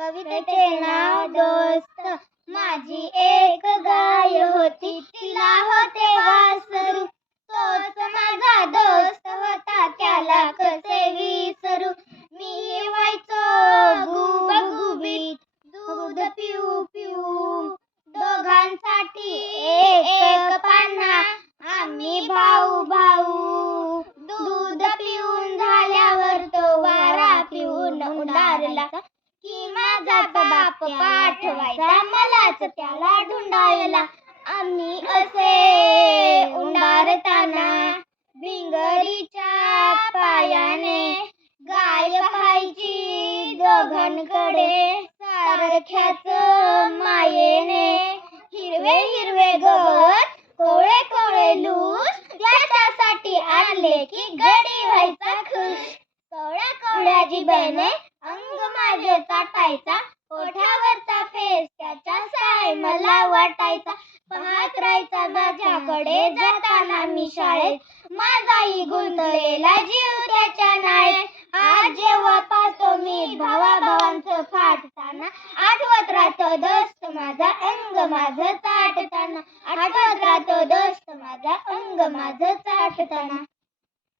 कवितेचे नाव दोस्त. माझी एक गाय होती, तिला होते वासरू. तोच माझा दोस्त होता, त्याला कसे विसरू. मी व्हायचो गुबगुबीत, दूध पिऊ पिऊ. दोघांसाठी एक पान्हा, आम्ही भाऊ भाऊ. दूध पिऊन झाल्यावर तो वारा पिऊन उडारला की माझा बाप पाठवायचा मलाच त्याला ढुंडायला. आम्ही असे उंडारताना भिंगरीच्या पायाने गाय पाहायची दोघांकडे सारख्याच मायेने. हिरवे हिरवे गवत, कोवळे कोवळे लूस, त्याच्यासाठी आणले की गडी व्हायचा खुश. कवळ्या कवळ्या जिभेने अंग माझे चाटायचा, ओठावरचा फेस त्याच्या साय मला वाटायचा. पाहत राहायचा माझ्याकडे जाताना मी शाळेत, माझाही गुंतलेला जीव त्याच्या नाळेत. आज जेव्हा पाहतो मी भावाभावांचं फाटताना, आठवत राहतो दोस्त माझा अंग माझं चाटताना. आठवत राहतो दोस्त माझा अंग माझं चाटताना.